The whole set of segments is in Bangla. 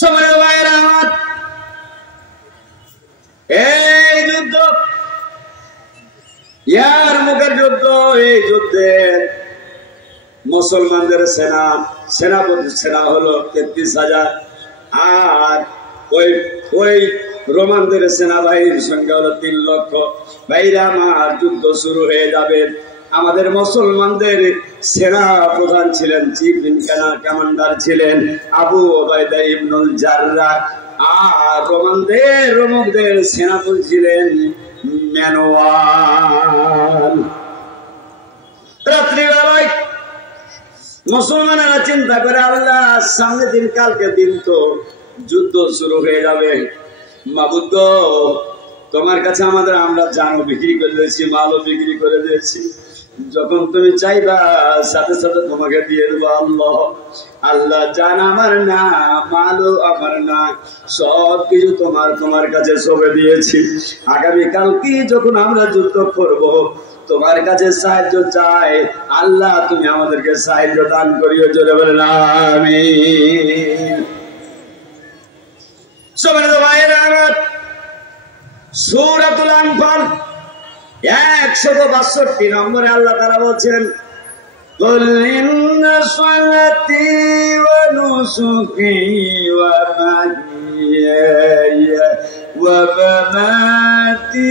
সম্মানিত ভাইয়েরা আমার, এই যুদ্ধ ইয়ার মুখের যুদ্ধ, এই যুদ্ধে মুসলমানদের সেনা হলো 33,000, আর ওই রোমানদের সেনাবাহিনীর সংখ্যা হলো 3 লক্ষ। ভাইরা আমার, যুদ্ধ শুরু হয়ে যাবে। আমাদের মুসলমানদের সেনা প্রধান ছিলেন, চিফ ইন কমান্ডার ছিলেন আবু ওবায়দা ইবনুল জাররাহ, আর রোমকদের সেনাপতি ছিলেন ম্যানুয়াল। রাত্রিবেলায় মুসলমানেরা চিন্তা করে, আল্লাহ সামনে দিন, কালকে দিন তো যুদ্ধ শুরু হয়ে যাবে, মাবুদ গো, তোমার কাছে আমরা জানও বিক্রি করে দিয়েছি, মালও বিক্রি করে দিয়েছি, যখন তুমি চাইবা সাথে সাথে তোমাকে দিয়ে দেবো। আল্লাহ, জান আমার না, মালও আমার না, সব কিছু তোমার কাছে সঁপে দিয়েছি। আগামীকাল কি যখন আমরা যুদ্ধ করব, তোমার কাছে সাহায্য চাই, আল্লাহ তুমি আমাদেরকে সাহায্য দান করিও। জোরে বলেন আমিন। সম্মানিত ভাইয়েরা আমার, সূরাতুল আনফাল 162 নম্বরে আল্লাহ তাআলা বলছেন, কুল ইন্না সালাতি ওয়া নুসুকি ওয়া মাহইয়ায়া ওয়া মামাতি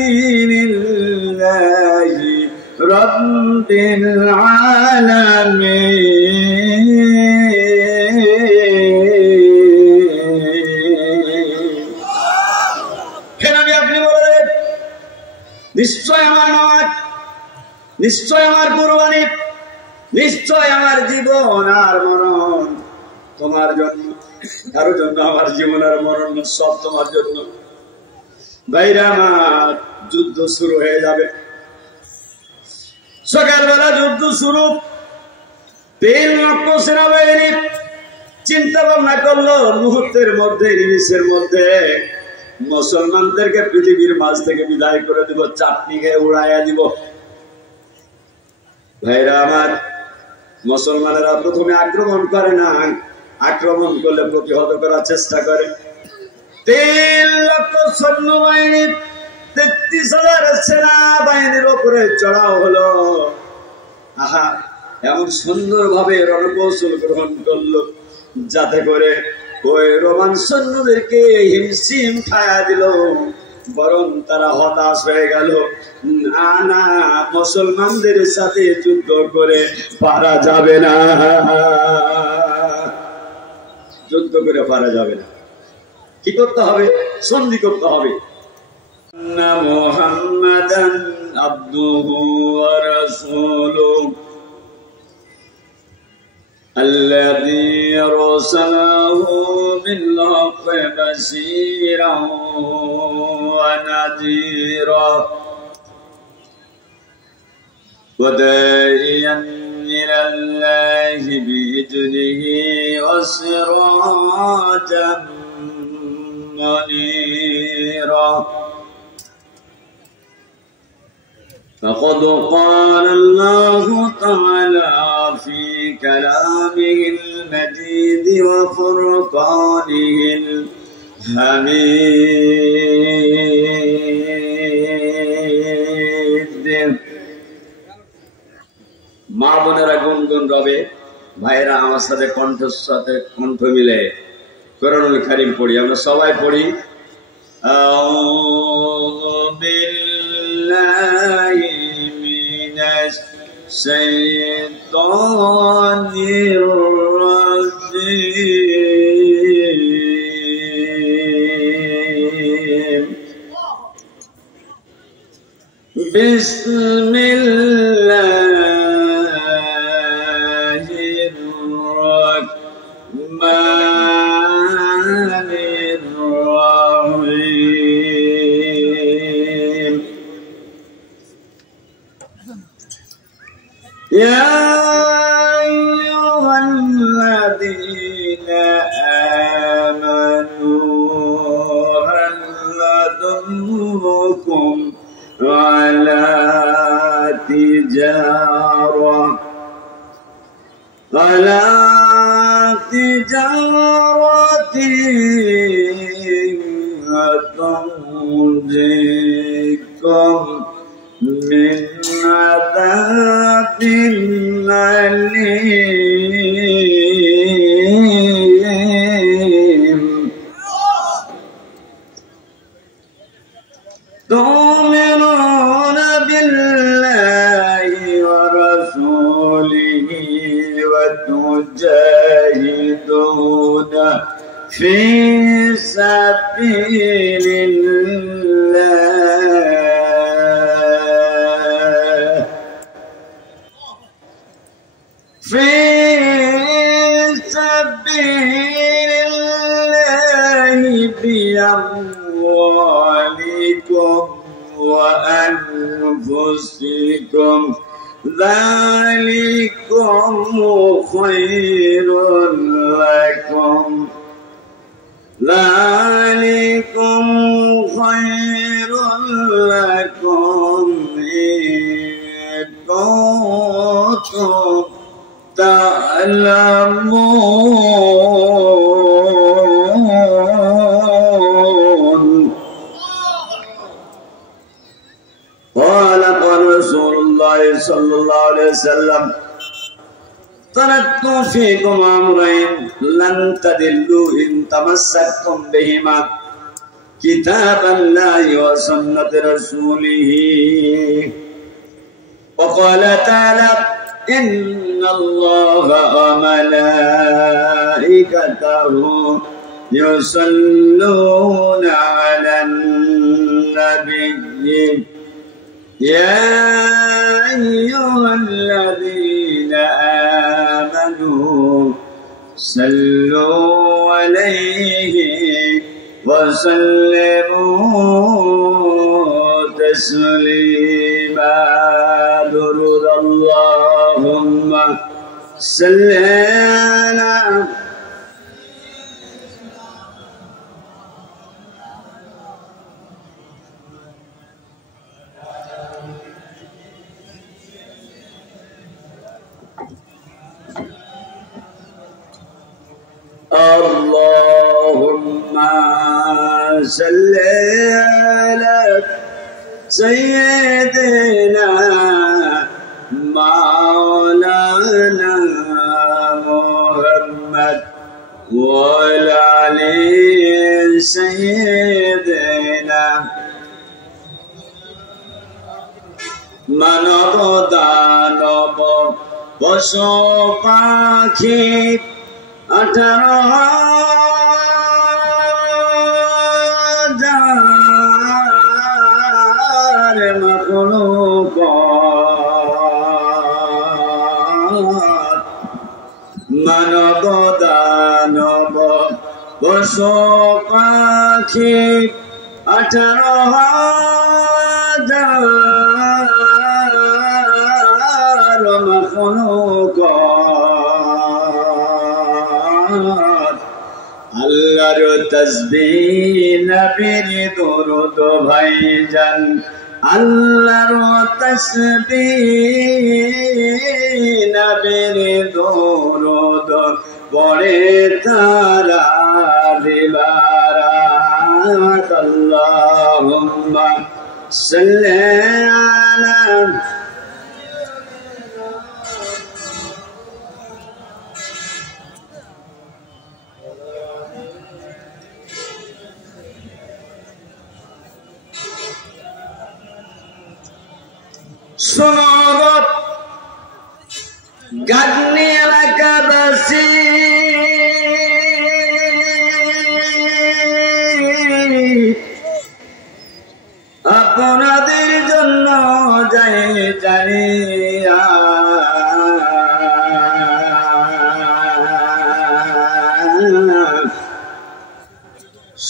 লিল্লাহি রাব্বিল আলামিন। নিশ্চয় আমার নামাজ, নিশ্চয় আমার কুরবানি, নিশ্চয় আমার জীবন আর মরণ তোমার জন্য। কারোর জন্য আমার জীবন আর মরণ, সব তোমার জন্য। ভাইরা আমার, যুদ্ধ শুরু হয়ে যাবে। সকালবেলা যুদ্ধ শুরু। 3 লক্ষ সেনাবাহিনী চিন্তা ভাবনা করলো, মুহূর্তের মধ্যে, নিমিষের মধ্যে মুসলমানদেরকে পৃথিবীর মাঝ থেকে বিদায় করে দিব, চাটনি খেয়ে উড়াইয়া দিব। ভাইরা আমার, মুসলমানেরা প্রথমে আক্রমণ করে না, আক্রমণ করলে প্রতিহত করার চেষ্টা করে। 3 লক্ষ সৈন্যবাহিনী 33,000 সেনাবাহিনীর উপরে চড়াও হলো। আহা, এমন সুন্দর ভাবে রণকৌশল গ্রহণ করলো যাতে করে ওই রোমান সৈন্যদেরকে হিমশিম খায়া দিল, বরং তারা হতাশ হয়ে গেল। না, মুসলমানদের সাথে যুদ্ধ করে পারা যাবে না, যুদ্ধ করে পারা যাবে না। কি করতে হবে? সন্ধি করতে হবে। মুহাম্মাদান আবদুহু ওয়া রাসূলুহু الذي أرسله بالحق بشيرا ونذيرا وداعيا إلى الله بإذنه وسراجا منيرا فقد قال الله تعالى في كلامه المجيد وفرقانه الحميد। মা বোনেরা গুনগুন রবে, ভাইয়েরা আমার সাথে কণ্ঠের সাথে কণ্ঠ মিলে কোরআনুল কারীম পড়ি। আমরা সবাই পড়ি, আউযু বিল্লাহি মিনাশ শাইতানির রাজীম। বিসমিল্লাহির রহমানির রহিম। ইয়া আইয়ুহাল্লাযীনা আমানু হাল আদুল্লুকুম আলা তিজারাতিন في سبيل الله في سبيل الله بأموالكم وأنفسكم ذلكم خير لكم ذلكم خير لكم إن كنتم تعلمون. قال رسول الله صلى الله عليه وسلم تركت فيكم أمرين لن تضلوا إن تمسكتم بهما كتاب الله وسنة رسوله. وقال تعالى إن الله وملائكته يصلون على النبي يا أيها الذين آمنوا صلوا عليه وسلموا تسليما. درود اللهم صل على اللهم صل على سيدنا مولانا محمد وعلى آل سيدنا মানব দানব পশু পাখি 18,000 মাখলুকাত মানব দানব পশু পাখি 18,000 মাখলুকাত আল্লাহর তাসবিহ নবীর দরুদ ভাইজান আল্লাহর তাসবিহ নবীর দরুদ পড়ে তারা দিবারাত আল্লাহুম্মা সাল্লি আলা সোনগত গাজনি এলাকাবাসী আপনাদের জন্য যাই জানিয়া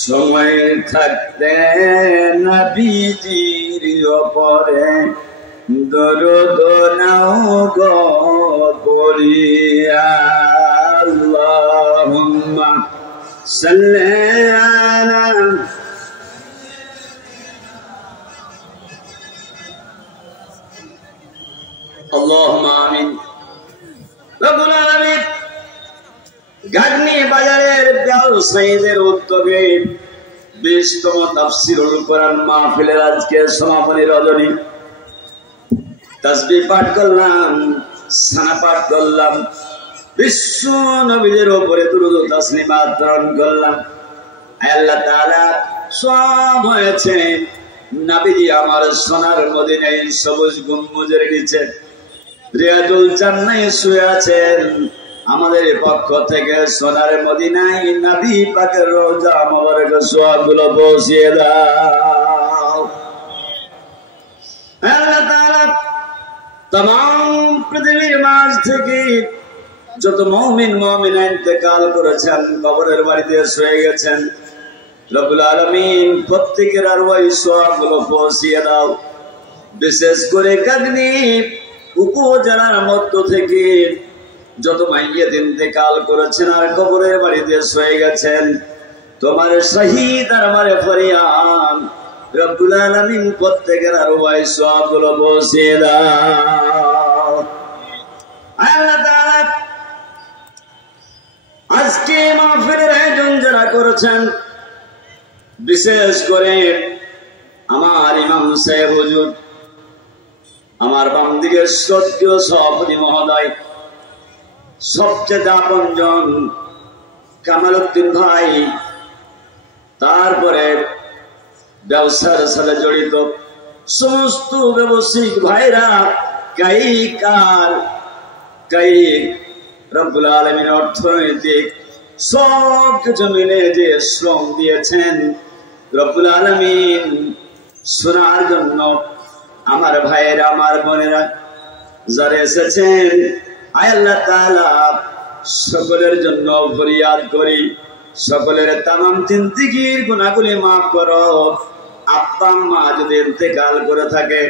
সময় থাকতে নবীজির উপরে দরুদ নাও গো পড়িয়া আল্লাহুম্মা সাল্লি আলা আল্লাহুম্মা আমিন। রব্বুল আলামিন গাজনি বাজারের ব্যবসায়ীদের উদ্যোগে 20তম তাফসীরুল কোরআন মাহফিলের আজকে সমাপনী রজনী তাসবিহ পাঠ করলাম, সানা পাঠ করলাম, বিশ্ব নবীদের উপরে দুরূদ ও তাসলিমাত প্রেরণ করলাম। আল্লাহ তাআলা সব হয়েছে নবীজি আমার সোনার মদিনায় সবুজ গম্বুজের নিচে রিয়াজুল জান্নাতে শুয়ে আছেন। আমাদের পক্ষ থেকে সোনার মদিনায় নবী পাকের রোজা মোবারক সোয়াবগুলো পৌঁছিয়ে দাও। আল্লাহ তাআলা तमाम পৃথিবীর মাঝ থেকে যত মুমিন মুমিনা ইন্তেকাল করেছেন, কবরের বাড়িতে শুয়ে গেছেন, রব্বুল আলামিন প্রত্যেকের আরওয়াহ সওয়াবগুলো পৌঁছিয়ে দাও। বিশেষ করে কাদনি উপজেলার মধ্য থেকে যত মাইয়াত ইন্তেকাল করেছেন আর কবরের বাড়িতে শুয়ে গেছেন, তোমার শহীদ আর আমার ফরিয়াদ রব্বুল আলামিন প্রত্যেকের আরওয়াহ সওয়াবগুলো পৌঁছিয়ে দাও। আল্লাহ তাআলা আজকে মাহফিলের আয়োজন যারা করেছেন, বিশেষ করে আমার ইমাম সাহেব হুজুর, আমার বাম দিকে শ্রদ্ধেয় সভাপতি মহোদয়, সবচেয়ে আপনজন কামাল উদ্দিন ভাই, তারপরে ব্যবসার সাথে জড়িত সমস্ত ব্যবসায়িক ভাইরা, রব্বুল আলামিন অর্থনৈতিক সব কিছু মিলে যে শ্রম দিয়েছেন রব্বুল আলামিন শোনার জন্য, আমার ভাইয়েরা আমার বোনেরা যারা এসেছেন, আয় আল্লাহ তাআলা সকলের জন্য ফরিয়াদ করি, সকলের তামাম জিন্দেগীর গুনাহগুলি মাফ করো। আব্বা আম্মা যদি ইন্তেকাল করে থাকে,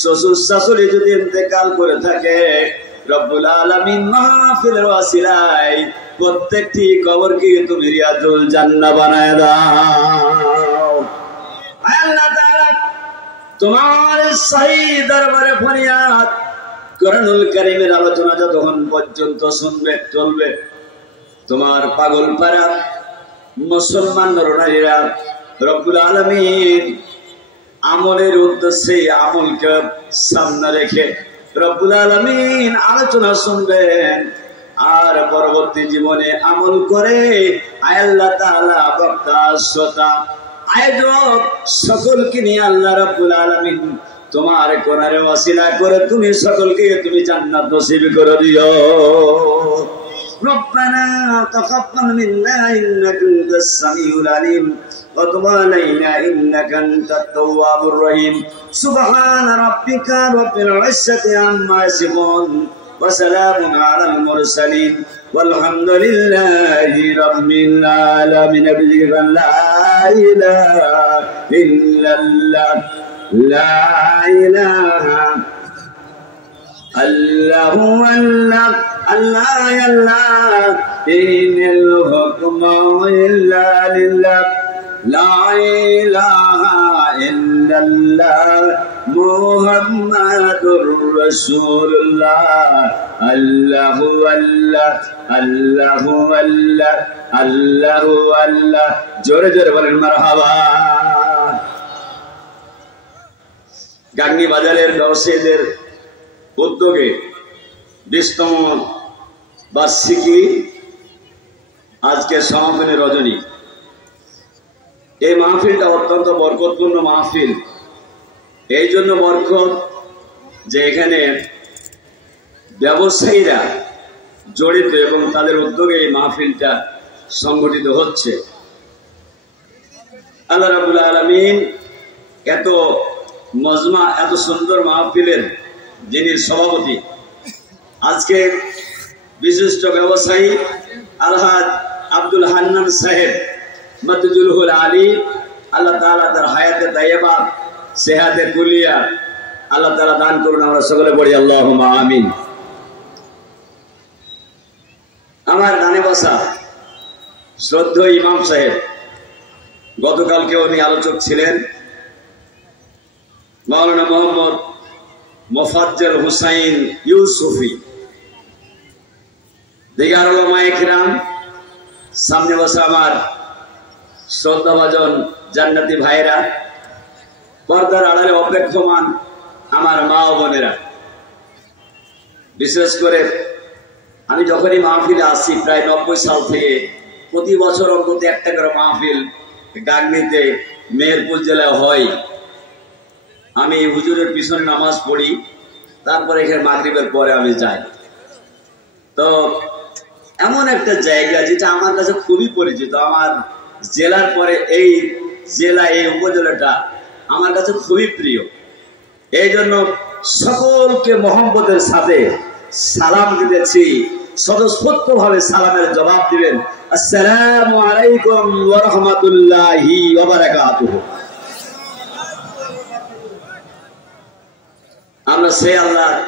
শ্বশুর শাশুড়ি যদি ইন্তেকাল করে থাকে, রব্বুল আলামিন মাহফিলের ওয়াসিলায় প্রত্যেকটি কবরকে তুমি রিয়াজুল জান্নাহ বানায় দাও। আল্লাহ তাআলা তোমার সহি দরবারে ফরিয়াদ, কোরআনুল কারীমের আলোচনা যতক্ষণ পর্যন্ত শুনবে চলবে, তোমার পাগলপাড়া মুসলমান নরনারীরা রব্বুল আলামিন আমলের উদ্দেশ্যে আমলকে সামনে রেখে রব্বুল আলামিন আলোচনা শুনবেন আর পরবর্তী জীবনে আমল করে আল্লাহ তাআলা বক্তা শ্রোতা আয়োজক সকলকে নিয়ে আল্লাহ রাব্বুল আলামিন তোমার কোরআনের ওয়াসিলা করে তুমি সকলকে তুমি জান্নাত নসিব করে দিও। ربنا تقبل منا إنك أنت السميع العليم وتب علينا إنك أنت التواب الرحيم سبحان ربك رب العزة عما يصفون وسلام على المرسلين والحمد لله رب العالمين بذكر لا إله إلا الله لا إله الله الله الله الله إن الحكم إلا لله لا إله إلا الله محمد رسول الله الله الله الله الله الله الله জোরে জোরে বলেন মারহাবা। গাংনী বাজারের ব্যবসায়ীদের উদ্যোগে 20তম বার্ষিকী আজকে সমাপনী রজনী। এই মাহফিলটা অত্যন্ত বরকতপূর্ণ মাহফিল। এই জন্য বরকত যে এখানে ব্যবসায়ীরা জড়িত এবং তাদের উদ্যোগে এই মাহফিলটা সংগঠিত হচ্ছে। আল্লাহ রাব্বুল আলামিন এত মজমা, এত সুন্দর মাহফিলের যিনি সভাপতি, আজকে বিশিষ্ট ব্যবসায়ী আলহাজ আব্দুল হান্নান সাহেব মদদুল হুল আলী, আল্লাহ তাআলা তার হায়াতে তাইয়্যিবা সেহাতে কুলিয়া আল্লাহ তাআলা দান করুন। আমরা সকলে পড়ি আল্লাহুম্মা আমিন। আমার ডানে বসা শ্রদ্ধেয় ইমাম সাহেব, গতকালকে উনি আলোচক ছিলেন, মাওলানা মোহাম্মদ মোফাজ্জল হুসাইন ইউসুফি। দিগার উলামায়ে কিরাম, সামনে বসা আমার শ্রদ্ধাভাজন জান্নাতি ভাইরা, পর্দার আড়ালে অপেক্ষমান আমার মা ও বোনেরা, বিশেষ করে আমি যখনই মাহফিলে আসি প্রায় 90 সাল থেকে প্রতি বছর অন্তত একটা করে মাহফিল গাংনীতে মেহেরপুর জেলায় হয়। আমি হুজুরের পিছনে নামাজ পড়ি, তারপরে এখানে মাগরিবের পরে আমি যাই। তো এমন একটা জায়গা যেটা আমার কাছে খুবই পরিচিত। আমার জেলার পরে এই জেলা, এই উপজেলাটা আমার কাছে খুবই প্রিয়। এই জন্য সকলকে মহব্বতের সাথে সালাম দিতেছি। স্বতঃস্ফূর্তভাবে সালামের জবাব দিবেন, আসসালামু আলাইকুম ওয়া রাহমাতুল্লাহি ওয়া বারাকাতুহু। আমরা সেই আল্লাহর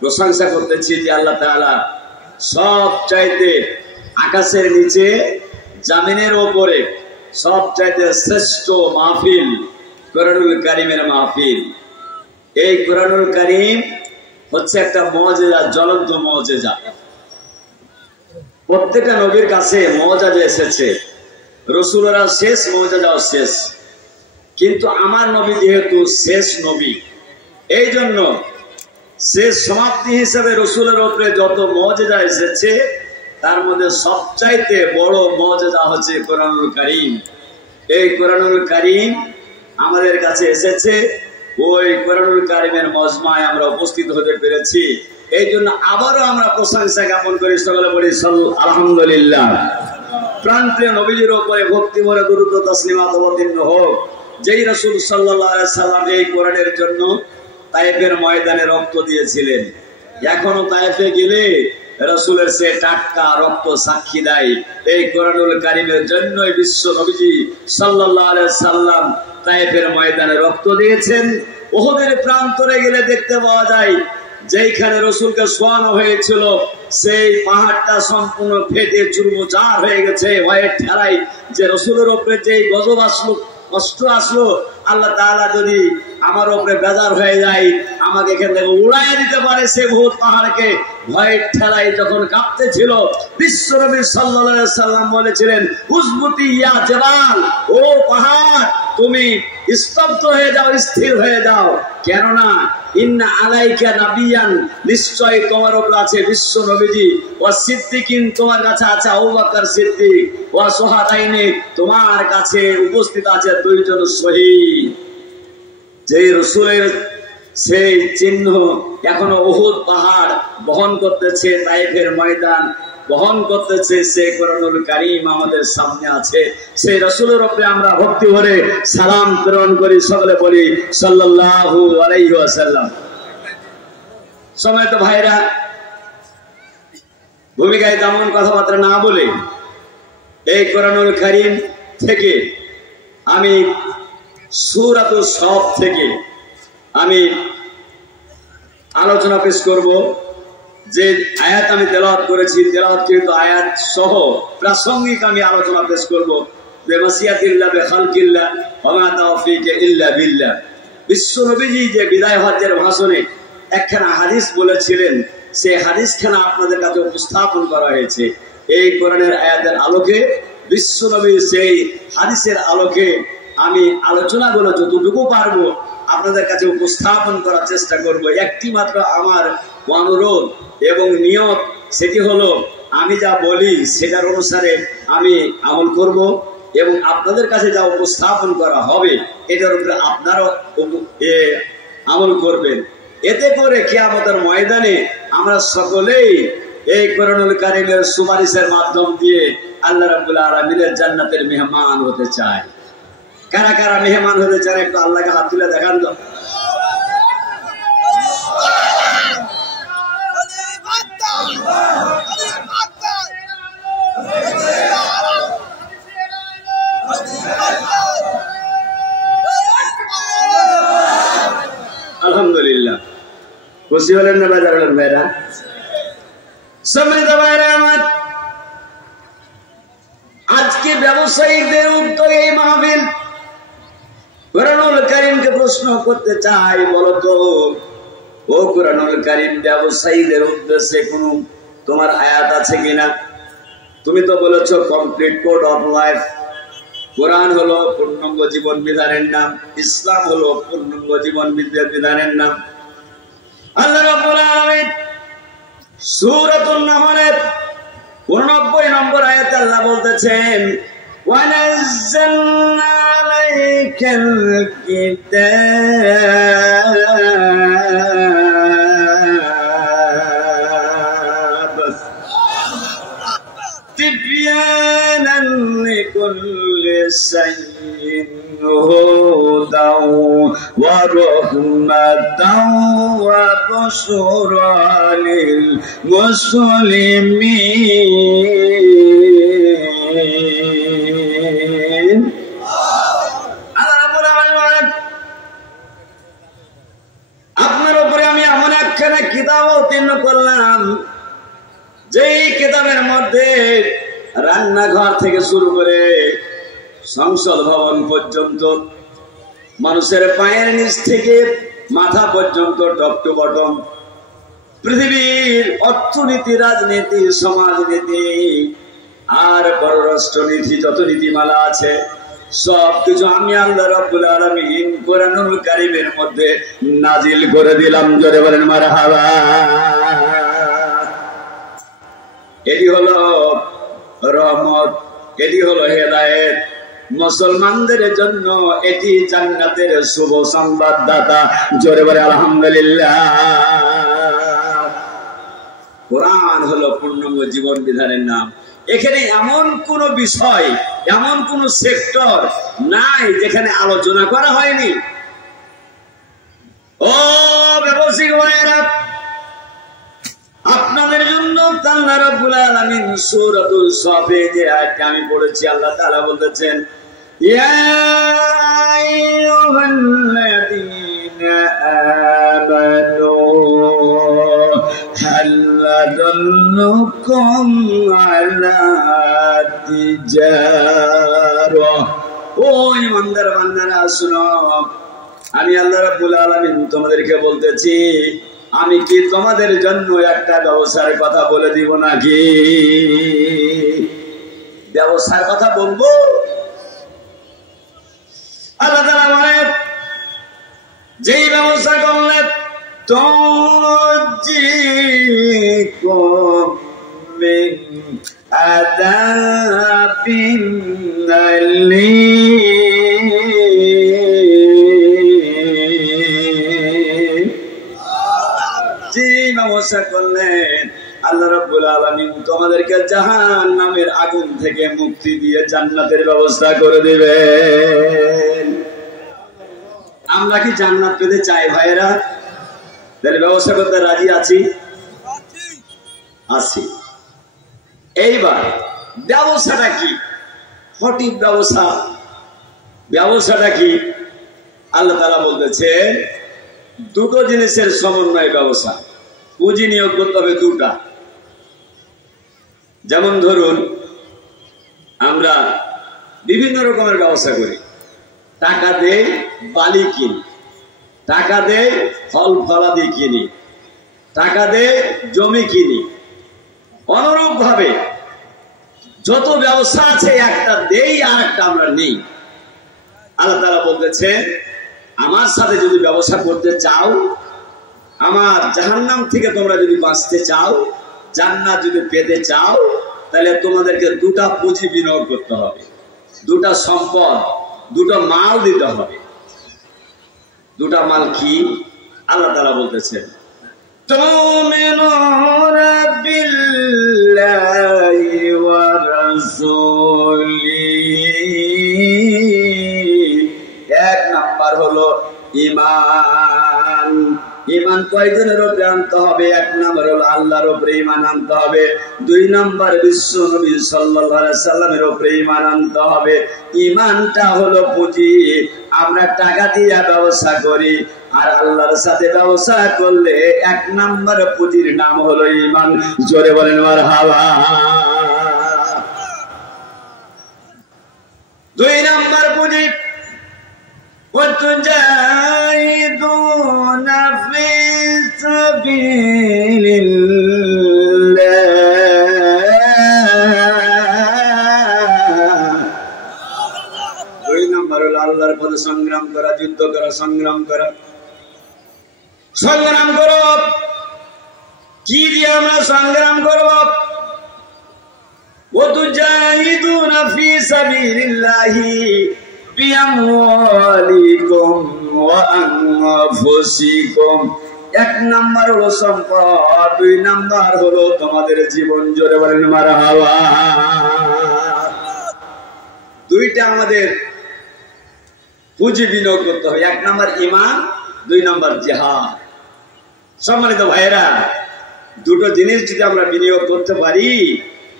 প্রশংসা করতেছি যে আল্লাহ তাআলা সব চাইতে আকাশের নিচে জামিনের ওপরে সব চাইতে শ্রেষ্ঠ মাহফিল কোরআনুল কারীমের মাহফিল। এই কোরআনুল কারীম হচ্ছে একটা মুজিজা, জ্বলন্ত মুজিজা। প্রত্যেকটা নবীর কাছে মুজিজা এসেছে, রাসূলরা শেষ, মুজিজাও শেষ। কিন্তু আমার নবী যেহেতু শেষ নবী, এই জন্য শেষ সমাপ্তি হিসেবে রাসূলের উপরে যত মুজিজা এসেছে তার মধ্যে সবচাইতে বড় মুজিজা হচ্ছে কোরআনুল কারীম। এই কোরআনুল কারীম আমাদের কাছে এসেছে, ওই কোরআনুল কারীমের মজমায় আমরা উপস্থিত হতে পেরেছি। এই জন্য আবারও আমরা প্রশংসা জ্ঞাপন করি, সকলে বলি আলহামদুলিল্লাহ। প্রান্তীয় নবীজির উপরে ভক্তি ভরে দুরূদ ও তাসলিমাত অবতীর্ণ হোক। যেই রাসূল সাল্লাল্লাহু আলাইহি সাল্লাম এই কোরআনের জন্য তায়েফের ময়দানে রক্ত দিয়েছিলেন, এখনো তায়েফে গেলে রাসূলের সে টাটকা রক্ত সাক্ষী দেয়। এই কোরআনুল কারীমের জন্যই বিশ্ব নবীজি সাল্লাল্লাহু আলাইহি সাল্লাম তায়েফের ময়দানে রক্ত দিয়েছেন। উহুদের প্রান্তরে গেলে দেখতে পাওয়া যায় যেখানে রাসূলকে শোয়ানো হয়েছিল সেই পাহাড়টা সম্পূর্ণ ফেটে চুরমুচার হয়ে গেছে। ভয়ের ঠেলাই যে রাসূলের উপরে যেই গজব আসলো, কষ্ট আসলো, আল্লাহ তাআলা যদি আমার উপরে বেজার হয়ে যায়, আমাকে এখান থেকে উড়াইয়া দিতে পারে সে বহুত পাহাড়কে। ভয়ের ঠেলাই যখন কাঁপতেছিল, বিশ্বনবী সাল্লাল্লাহু আলাইহি সাল্লাম বলেছিলেন, উজবুতি ইয়া জাবাল, ও পাহাড় তুমি স্তব্ধ হয়ে যাও, স্থির হয়ে যাও। কেননা ইন্না আলাইকা নাবিয়ান, নিশ্চয় তোমার উপর আছে বিশ্ব নবীজি, ওয়া সিদ্দিকিন, তোমার কাছে আছে আবু বকর সিদ্দিক, ওয়া সুহাদাইনি, তোমার কাছে উপস্থিত আছে দুইজন শহীদ। যে রাসূলের সেই চিহ্ন এখনো উহুদ পাহাড় বহন করতেছে, তায়েফের ময়দান বহন করতেছে, সেই কোরআনুল কারীম আমাদের সামনে আছে। সেই রাসূলের উপরে আমরা ভক্তি ভরে সালাম প্রেরণ করি, সকলে বলি সাল্লাল্লাহু আলাইহি ওয়াসাল্লাম। সম্মানিত ভাইরা, ভূমিকায় তেমন কথাবার্তা না বলে এই কোরআনুল কারীম থেকে আমি সূরাতুস সফ থেকে আমি আলোচনা পেশ করব। যে আয়াত আমি তেলাওয়াত করেছি, তেলাওয়াতকৃত আয়াত সহ প্রাসঙ্গিক আমি আলোচনা পেশ করব। বেমাসিয়াতিল্লাহ বিখালকিল্লাহ ওয়া মা তাওফীকা ইল্লা বিল্লাহ। বিশ্ব নবীজি যে বিদায় হজ্জের ভাষণে একখানা হাদিস বলেছিলেন, সেই হাদিসখানা আপনাদের কাছে উপস্থাপন করা হয়েছে। এই কোরআনের আয়াতের আলোকে, বিশ্ব নবীর সেই হাদিসের আলোকে আমি আলোচনাগুলো যতটুকু পারবো আপনাদের কাছে উপস্থাপন করার চেষ্টা করব। একটি মাত্র আমার অনুরোধ এবং নিয়ত, সেটি হলো আমি যা বলি সেটার অনুসারে আমি আমল করব এবং আপনাদের কাছে যা উপস্থাপন করা হবে এটার উপরে আপনারাও আমল করবেন। এতে করে কিয়ামতের ময়দানে আমরা সকলেই এই কোরআনুল কারীমের সুপারিশের মাধ্যম দিয়ে আল্লাহ রাব্বুল আলামিনের জান্নাতের মেহমান হতে চাই। কারা কারা মেহমান হতে চান একটু আল্লাহকে হাত তুলে দেখান তো। আলহামদুলিল্লাহ, খুশি হলেন না বাজার হলেন ভাইরা? সম্মানিত ভাইরা আমার, আজকে ব্যবসায়ীদের উদ্যোগে এই মাহফিল। কোরআনুল কারীমকে প্রশ্ন করতে চাই, বলতো ও কোরআনুল কারীম, ব্যবসায়ীদের উদ্দেশ্যে কোন তোমার আয়াত আছে কিনা? তুমি তো বলেছো কমপ্লিট কোড অফ লাইফ। কোরআন হলো পূর্ণাঙ্গ জীবন বিধানের নাম, ইসলাম হলো পূর্ণাঙ্গ জীবন বিধানের নাম। আল্লাহ রাব্বুল আলামিন সূরাতুন নাহলের 89 নম্বর আয়াতে আল্লাহ বলতেছেন, ওয়ানাজ্জালনা আলাইকাল কিতাব কুল্লি শাইইন হুদাও ওয়া রাহমাতাও ওয়া বুশরা লিল মুসলিমিন। আপনার উপরে আমি এমন একখানা কিতাব অবতীর্ণ করলাম, যেই কিতাবের মধ্যে রান্নাঘর থেকে শুরু করে সংসদ ভবন পর্যন্ত, মানুষের পায়ের নিচ থেকে মাথা পর্যন্ত, টপ টু বটম, পৃথিবীর অর্থনীতি, রাজনীতি, সমাজনীতি আর পররাষ্ট্রনীতি, যত নীতিমালা আছে সবকিছু আমি আল্লাহ রাব্বুল আলামিন কোরআনুল কারীমের মধ্যে নাজিল করে দিলাম। জোরে বলেন মারহাবা। এটি হলো রহমত, এটি হলো হেদায়েত। মুসলমানদের জন্য এটি জান্নাতের শুভ সংবাদদাতা। জোরে বলে আলহামদুলিল্লাহ। কোরআন হলো পূর্ণাঙ্গ জীবন বিধানের নাম। এখানে এমন কোন বিষয়, এমন কোন সেক্টর নাই যেখানে আলোচনা করা হয়নি। ও ব্যবসায়িক ভাইয়েরা, আপনাদের জন্য আল্লাহ রাব্বুল আলামিন সূরাতুল সাফে যে আয়াতটি আমি পড়েছি, আল্লাহ তাআলা বলতেছেন, ইয়া আইয়ুহাল্লাযীনা আমানু হাল আদুল্লুকুম আলা তিজারা। ও ঈমানদার বান্দারা শুনো, আমি আল্লাহ রাব্বুল আলামিন তোমাদেরকে বলতেছি, আমি কি তোমাদের জন্য একটা ব্যবসার কথা বলে দিব নাকি? ব্যবসার কথা বলবো? আল্লাহ তাআলা বলেন, যেই ব্যবসা করলে তুজিকুম মিন আযাবিন আলীম। যে ব্যবসা করলেন আল্লাহ রাব্বুল আলামিন তোমাদেরকে জাহান্নামের আগুন থেকে মুক্তি দিয়ে জান্নাতের ব্যবস্থা করে দিবেন। আমরা কি জান্নাত পেতে চাই ভাইরা? তাহলে ব্যবসা করতে রাজি আছি? আছি। এইবার ব্যবসাটা কি? সঠিক ব্যবসা, ব্যবসাটা কি? আল্লাহ তাআলা বলতেছে, দুটো জিনিসের সমন্বয় ব্যবসা। পুঁজি নিয়োগ করতে হবে দুটা। যেমন ধরুন, আমরা বিভিন্ন রকমের ব্যবসা করি। টাকা দেই বালি কিনি, টাকা দেই ফল ফলাদি কিনি, টাকা দেই জমি কিনি। অনুরূপ ভাবে যত ব্যবসা আছে, একটা দেই আর একটা আমরা নেই। আল্লাহ তাআলা বলতেছেন, আমার সাথে যদি ব্যবসা করতে চাও, আমার জাহান্নাম থেকে তোমরা যদি বাঁচতে চাও, জান্নাত যদি পেতে চাও, তাহলে তোমাদেরকে দুটা পুঁজি বিনিয়োগ করতে হবে, দুটা সম্পদ, দুটো মাল দিতে হবে। দুটা মাল কি? আল্লাহ তাআলা বলতেছেন, তুমিনুনা বিল্লাহি ওয়া রাসূলিহি। এক নাম্বার হলো ঈমান। ঈমান কয়জনের উপরে আনতে হবে? এক নাম্বার হলো আল্লাহর উপরে ঈমান আনতে হবে। দুই নাম্বার বিশ্ব নবী সাল্লাল্লাহু আলাইহি সাল্লামের উপরে ঈমান আনতে হবে। ঈমানটা হলো পুঁজি। আমরা টাকা দিয়ে ব্যবসা করি, আর আল্লাহর সাথে ব্যবসা করলে এক নাম্বার পুঁজির নাম হলো ঈমান। জোরে বলেন মারহাবা। দুই নাম্বার পুঁজি, وتجاهدون في سبيل الله। দুই নম্বর হলো আল্লাহর পথে সংগ্রাম করা, যুদ্ধ করা, সংগ্রাম করা। সংগ্রাম করো, কি দিয়ে আমরা সংগ্রাম করব? وتجاهدون في سبيل الله বিআমওয়ালিকুম ওয়া আনফুসিকুম। এক নাম্বার হলো সম্পদ, দুই নাম্বার হলো তোমাদের জীবন। জোরে বলেন মারহাবা। দুইটা আমাদের পুঁজি বিনিয়োগ করতে হবে। 1 নম্বর ঈমান, 2 নম্বর জিহাদ। সম্মানিত ভাইয়েরা, দুটো জিনিস যদি আমরা বিনিয়োগ করতে পারি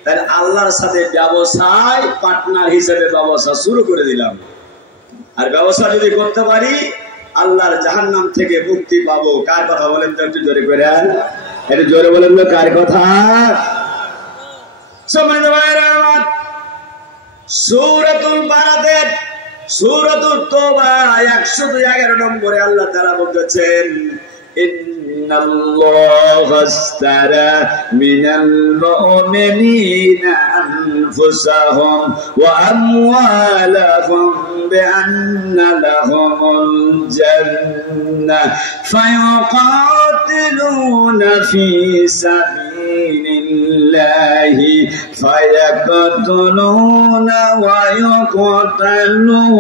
তাহলে আল্লাহর সাথে ব্যবসায় পার্টনার হিসেবে ব্যবসা শুরু করে দিলাম। আর ব্যবসা যদি করতে পারি আল্লাহর জাহান্নাম থেকে মুক্তি পাবো। কার কথা বলেন তো একটু জোরে করে, একটু জোরে বলেন তো কার কথা? সম্মানিত ভাইয়েরা, সূরাতুল বারাতের সূরাতুত তাওবা 111 নম্বরে আল্লাহ তাআলা বলেছেন, ইন্নাল্লাহা আশতারা মিনাল মুমিনিনা আনফুসাহুম ওয়া আমওয়ালাহুম বিআন্না লাহুমুল জান্নাহ ফায়ুকাতিলুনা ফি সাবিলিল্লাহি ফায়াকতুলুনা ওয়া ইউকতালুন।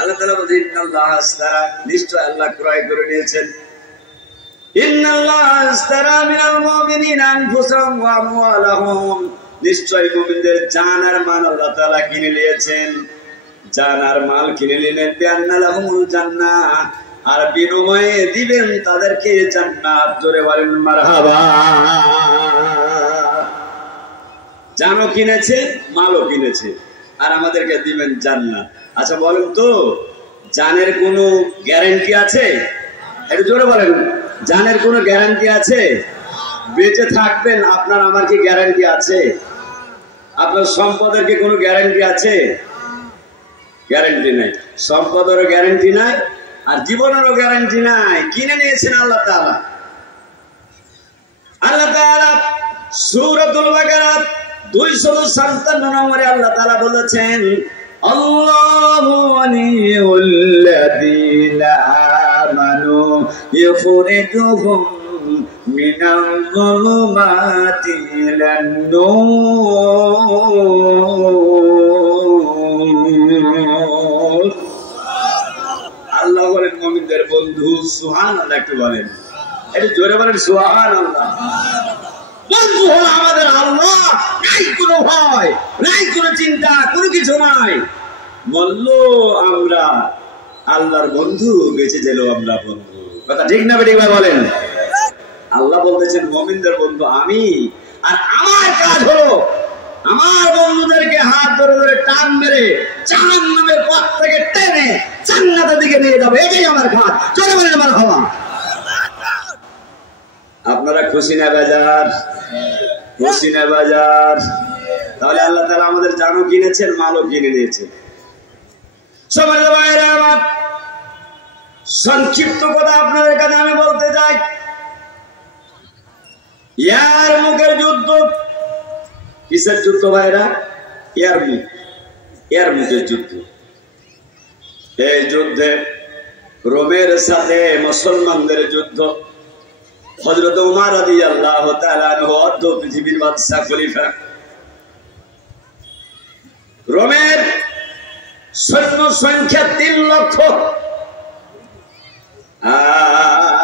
আল্লাহ তাআলা বলেন, ইন্নাল্লাহা আশতারা, নিশ্চয় আল্লাহ ক্রয় করে নিয়েছেন, ইন্নাল্লাহা আশতারা মিনাল মুমিনিনা আনফুসাহুম ওয়া আমওয়ালাহুম, নিশ্চয় মুমিনদের জান আর মাল আল্লাহ তাআলা কিনে নিয়েছেন। জান আর মাল কিনে নিলেন, বিআন্না লাহুমুল জান্নাহ, আর বিনিময়ে দিবেন তাদেরকে জান্নাত। জোরে বলেন মারহাবা। জানও কিনেছে, মালও কিনেছে, আর আমাদেরকে দিবেন জান্নাত। আচ্ছা বলেন তো, জানের কোনো গ্যারান্টি আছে? একটু জোরে বলেন, জানের কোনো গ্যারান্টি আছে? বেঁচে থাকবেন আপনার আমার কি গ্যারান্টি আছে? আপনার সম্পদের কি কোনো গ্যারান্টি আছে? গ্যারান্টি নাই। সম্পদেরও গ্যারান্টি নাই, আর জীবনেরও গ্যারান্টি নাই। কিনে নিয়েছেন আল্লাহ তাআলা। আল্লাহ তাআলা সূরাতুল বাকারা 257 নম্বরে আল্লাহ তাআলা বলেছেন, আল্লাহু ওয়ালিয়ুল্লাযীনা আমানু ইখরিজুহুম মিনাল যুলুমাতি ইলান নূর। আল্লাহ বলেন মুমিনদের বন্ধু। সুবহানাল্লাহ, একটু বলেন, একটু জোরে বলেন সুবহানাল্লাহ। বন্ধু হলো আমাদের আল্লাহ। নাই কোনো ভয়, নাই কোনো চিন্তা, কোনো কিছু নাই। বলল আমরা আল্লাহর বন্ধু, বেঁচে গেল আমরা বন্ধু। কথা ঠিক না বেঠিক ভাই বলেন? আল্লাহ বলতেছেন মুমিনদের বন্ধু আমি, আর আমার কাজ হলো আমার বন্ধুদেরকে হাত ধরে ধরে টান মেরে জাহান্নামের পথ থেকে টেনে জান্নাতের দিকে নিয়ে যাবে। এটাই আমার কাজ। চলে বলেন আমার হওয়া। আপনারা খুশি না বেজার? খুশি না বাজার? তাহলে আল্লাহ তাআলা আমাদের জানও কিনেছেন, মালও কিনে নিয়েছেন। সম্মানিত ভাইরা আমার, সংক্ষিপ্ত কথা আপনাদের কাছে আমি বলতে চাই। ইয়ারমুকের যুদ্ধ। কিসের যুদ্ধ ভাইরা? ইয়ারমুক। ইয়ারমুকের যুদ্ধ। এই যুদ্ধে রোমের সাথে মুসলমানদের যুদ্ধ। হযরত উমর রাদিয়াল্লাহু তাআলা আনহু অর্ধ পৃথিবীর বাদশা খলিফা। রোমের সৈন্য সংখ্যা 3 লক্ষ,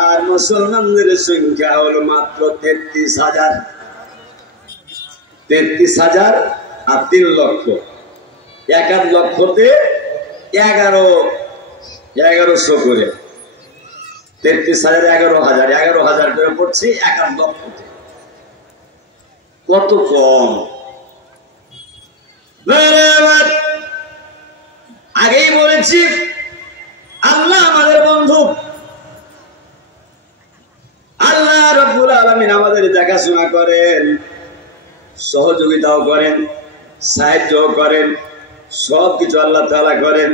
আর মুসলমানদের সংখ্যা হলো মাত্র 33,000। 33,000 আর 3 লক্ষ, 1 লক্ষতে 1100 করে। 33,000 11,000, 11,000 করে পড়ছে 1 লক্ষতে। কত কম! আগেই বলেছি আল্লাহ আমাদের বন্ধু। আল্লাহ রাব্বুল আলামিন আমাদের দেখাশোনা করেন, সহযোগিতাও করেন, সাহায্যও করেন, সবকিছু আল্লাহ তাআলা করেন।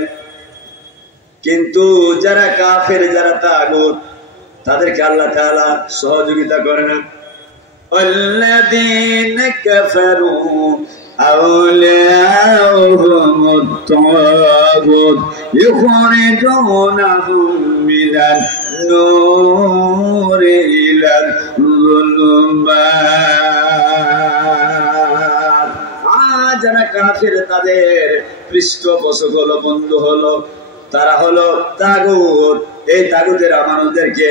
কিন্তু যারা কাফের, যারা তাগুত, তাদেরকে আল্লাহ তাআলা সহযোগিতা করে না। আল্লাযীনা কাফারু আউলিয়াউহুমুত তাগুত ইখরিজুনাহুম মিনান নূরি ইলাল যুলুমাত। যারা কাফের তাদের পৃষ্ঠপোষক হলো, বন্ধু হলো, তারা হলো তাগুত। এই তাগুতের আমানতদেরকে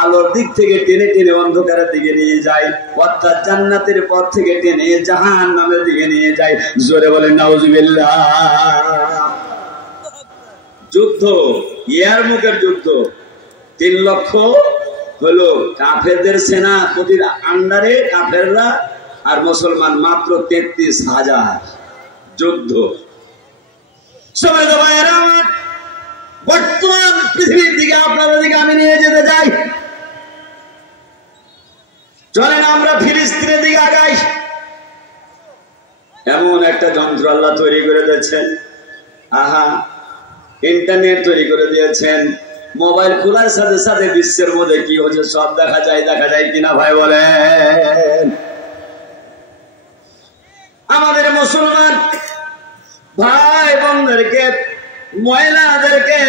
আলোর দিক থেকে টেনে টেনে অন্ধকারের দিকে নিয়ে যায়, অর্থাৎ জান্নাতের পথ থেকে টেনে জাহান্নামের দিকে নিয়ে যায়। জোরে বলেন নাউজুবিল্লাহ। যুদ্ধ, ইয়ারমুকের যুদ্ধ, 3 লক্ষ হলো কাফেরদের সেনা প্রতির আন্ডারে কাফেররা, আর মুসলমান মাত্র 33,000। যুদ্ধ। বর্তমান পৃথিবীর দিকে আপনাদের দিকে আমি নিয়ে যেতে চাই। চলেন আমরা ফিলিস্তিনের দিকে আগাই। এমন একটা যন্ত্র আল্লাহ তৈরি করে দিয়েছেন, আহা, ইন্টারনেট তৈরি করে দিয়েছেন। মোবাইল খোলার সাথে সাথে বিশ্বের মধ্যে কি হচ্ছে সব দেখা যায় কিনা ভাই বলেন? আমাদের মুসলমান ভাই বোনদেরকে, মহিলাদেরকে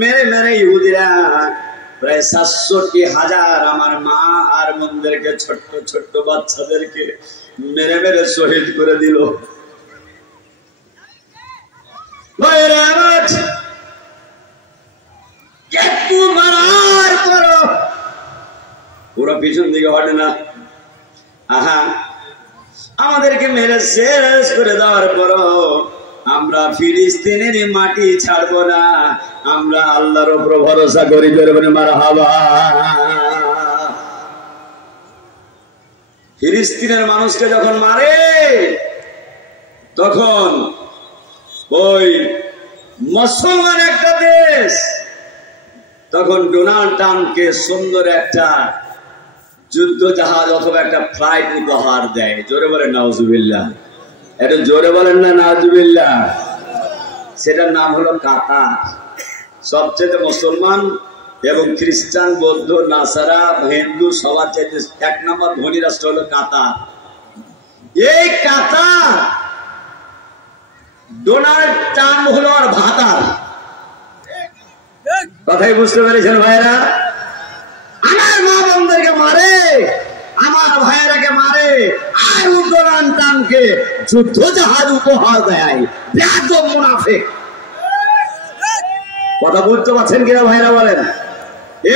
মেরে মেরে ইহুদিরা প্রায় 67,000 আমার মা আর বোনদেরকে, ছোট্ট ছোট্ট বাচ্চাদেরকে মেরে মেরে শহীদ করে দিল। মারার পর ওরা পিছন দিকে হটে না। আহা, আমাদেরকে মেরে শেষ করে দেওয়ার পর আমরা ফিলিস্তিনের মাটি ছাড়বো না, আমরা আল্লাহর উপর ভরসা করি। মারহাবা। ফিলিস্তিনের মানুষকে যখন মারে তখন ওই মুসলমান একটা দেশ তখন ডোনাল্ড ট্রাম্পকে সুন্দর একটা যুদ্ধ জাহাজ অথবা একটা ফ্লাইট উপহার দেয়। জোরে বলেন নাউজুবিল্লাহ। এটা জোরে বলেন না নাউজুবিল্লাহ। সেটার নাম হলো কাতার। সবচেয়ে মুসলমান এবং খ্রিস্টান, বৌদ্ধ, নাসারা, হিন্দু সবার চাইতে 1 নম্বর ধনী রাষ্ট্র হলো কাতার। এই কাতার ডোনাল্ড ট্রাম্প হলো আর ভাতার। কথাই বুঝতে পেরেছেন ভাইয়েরা? আমার মা বোনদেরকে মারে, আমার ভাইয়েরাকে মারে, আর ডোনাল্ড ট্রাম্পকে যুদ্ধ জাহাজ উপহার দেয়। বেয়াদব মুনাফিক। কথা বুঝতে পারছেন কিনা ভাইরা বলেন?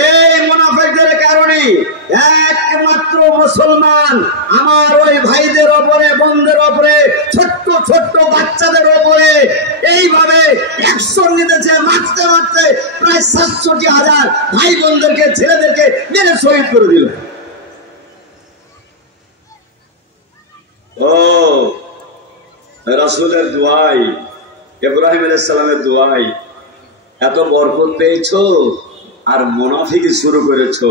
এই মুনাফিকদের কারণে একমাত্র মুসলমান আমার ওই ভাইদের ওপরে, বোনদের ওপরে, ছোট্ট ছোট্ট বাচ্চাদের ওপরে এইভাবে অ্যাকশন নিতেছে। মারতে মারতে প্রায় 67,000 ভাই বোনদেরকে, ছেলেদেরকে মেরে শহীদ করে দিল। ও রাসূলের দোয়াই, ইব্রাহিম আলাইহিস সালামের দোয়াই এত বরকত পেয়েছো, আর মুনাফিকি শুরু করেছো।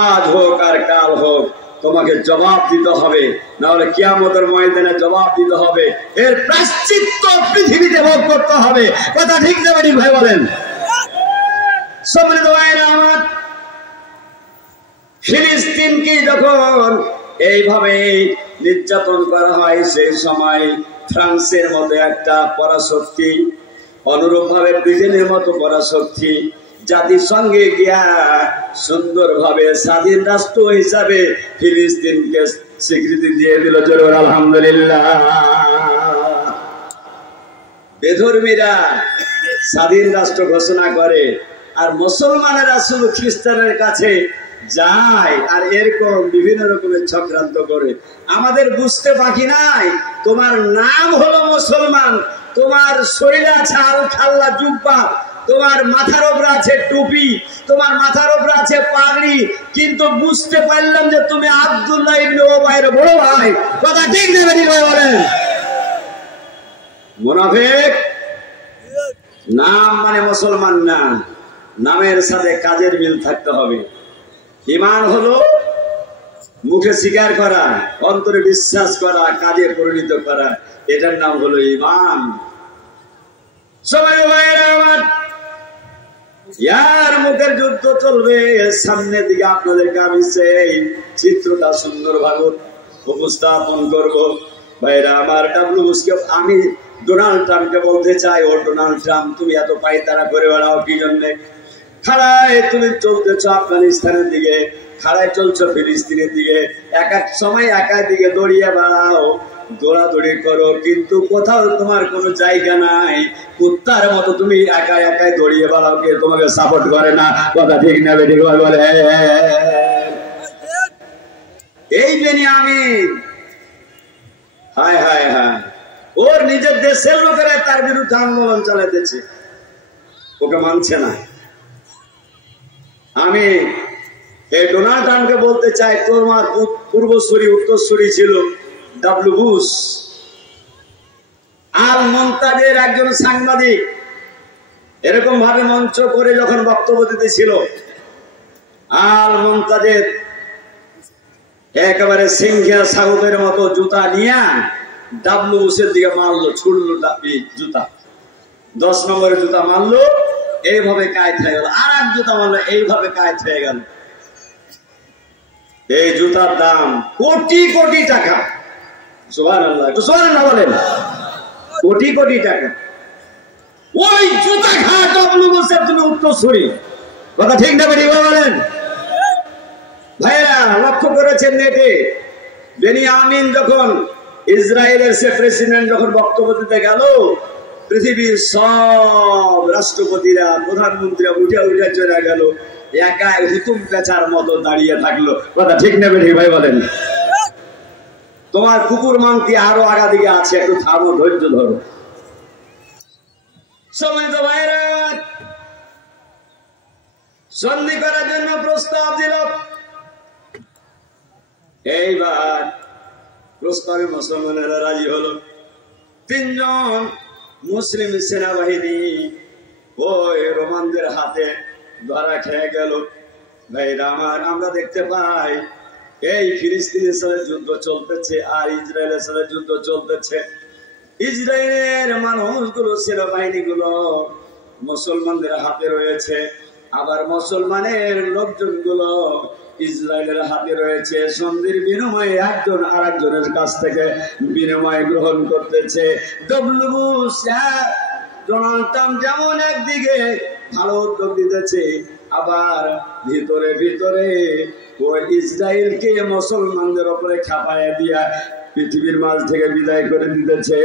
আজ হোক আর কাল হোক তোমাকে জবাব দিতে হবে, না হলে কিয়ামতের ময়দানে জবাব দিতে হবে। এর প্রায়শ্চিত্ত পৃথিবীতে ভোগ করতে হবে। কথা ঠিক না ঠিক ভাই বলেন? সম্মানিত ভাইরা আমার, ফিলিস্তিনকে যখন এইভাবে নির্যাতন করা হয়, সেই সময় ফ্রান্সের মতো একটা পরাশক্তি, অনুরূপ ভাবে ব্রিটেনের মতো পরাশক্তি জাতিসংঘে গিয়া সুন্দরভাবে স্বাধীন রাষ্ট্র হিসাবে ফিলিস্তিনকে স্বীকৃতি দিয়ে দিল। জোরে আলহামদুলিল্লাহ। বেধর্মীরা স্বাধীন রাষ্ট্র ঘোষণা করে, আর মুসলমানেরা শুধু খ্রিস্টানের কাছে যায় আর এরকম বিভিন্ন রকমের চক্রান্ত করে। আমাদের বুঝতে বাকি নাই, তোমার নাম হলো মুসলমান, তোমার শরীরে আছে আল খাল্লা জুব্বা, তোমার মাথার উপরে আছে টুপি, তোমার মাথার উপরে আছে পাগড়ি, কিন্তু বুঝতে পারলাম যে তুমি আব্দুল্লাহ ইবনে উবাইর বড় ভাই। কথা ঠিক না বেশি ভাই বলেন? মুনাফিক নাম মানে মুসলমান না, নামের সাথে কাজের মিল থাকতে হবে। ঈমান হলো মুখে স্বীকার করা, অন্তরে বিশ্বাস করা, কাজে পরিণত করা, এটার নাম হলো ঈমান। সবাই ভাইরা আমার, ইয়ার মুখের যুদ্ধ চলবে। সামনের দিকে আপনাদেরকে আমি সেই চিত্রটা সুন্দরভাবে উপস্থাপন করব। ভাইরা আমার, আমি ডোনাল্ড ট্রাম্পকে বলতে চাই, ও ডোনাল্ড ট্রাম্প, তুমি এত পায়তারা করে বেড়াও কি জন্যে? খাড়ায় তুমি চলতেছ আফগানিস্তানের দিকে, খাড়ায় চলছো ফিলিস্তিনের দিকে, এক এক সময় একা দিকে দৌড়িয়ে বেড়াও। দৌড়াদৌড়ি করো, কিন্তু কোথাও তোমার কোনো জায়গা নাই। কুত্তার মতো তুমি একা একাই দৌড়িয়ে বেড়াও, কে তোমাকে সাপোর্ট করে না। কথা ঠিক না বেঠিক বলে? এই বেনিয়ামিন, হায় হায় হায়, ওর নিজের দেশের লোকেরা তার বিরুদ্ধে আন্দোলন চালাতেছে, ওকে মানছে না। আমি এই ডোনাল্ড ট্রাম্পকে বলতে চাই, তোমার পূর্বসূরি উত্তরসূরি ছিল ডব্লিউ বুশ। আল মুনতাজের একজন সাংবাদিক এরকম ভাবে মঞ্চ করে যখন বক্তব্য দিতেছিল, আল মুনতাজের একেবারে সিংহিয়া সাউদের মতো জুতা নিয়ে ডব্লিউ বুশের দিকে মারলো, ছুড়লো জুতা। 10 নম্বরের জুতা মারলো, এইভাবে কায়েত হয়ে গেল। আর এক জুতা মারলো, এইভাবে কায়েত হয়ে গেল। এই জুতার দাম কোটি কোটি টাকা। সুবহানাল্লাহ, একটু সুবহানাল্লাহ বলেন। কোটি কোটি টাকা। ওই জুতা খা ডব্লিউ বুশের তুমি উত্তরসূরি। কথা ঠিক না বেঠিক বলেন? ভাইরা লক্ষ্য করেছেন নেটে, বেনিয়ামিন যখন ইসরায়েলের সে প্রেসিডেন্ট যখন বক্তব্য দিতে গেল, পৃথিবীর সব রাষ্ট্রপতিরা প্রধানমন্ত্রীরা উঠে উঠে চলে গেল, একাই হুতুম পেঁচার মতো দাঁড়িয়ে থাকলো। কথা ঠিক না বেঠিক ভাই বলেন? তোমার কুকুর মাংতি আরো আগা দিকে আছে, একটু থামো, ধৈর্য ধরো। সময় তো ভাইরা সন্ধি করার জন্য প্রস্তাব দিল। এইবার প্রস্তাবে মুসলমানেরা রাজি হলো। 3 জন মুসলিম সেনাবাহিনী ওই রোমানদের হাতে ধরা খেয়ে গেল। ভাইরা আমার, আমরা দেখতে পাই এই ফিলিস্তিনের সাথে যুদ্ধ চলতেছে আর ইসরায়েলের সাথে যুদ্ধ চলতেছে। ইসরায়েলের মানুষগুলো, সেনাবাহিনীগুলো মুসলমানদের হাতে রয়েছে, আবার মুসলমানের লোকজনগুলো ইসরায়েলের হাতে রয়েছে। সন্ধির বিনিময়ে একজন আর একজনের কাছ থেকে বিনিময় গ্রহণ করতেছে। ডব্লিউ বুশ, ডোনাল্ড ট্রাম্প যেমন একদিকে ভালো উদ্যোগ দিতেছে, আবার ভিতরে ভিতরে ওই ইসরায়েলকে মুসলমানদের উপরে খাপায় দিয়া পৃথিবীর মাঝ থেকে বিদায় করে দিতেছে।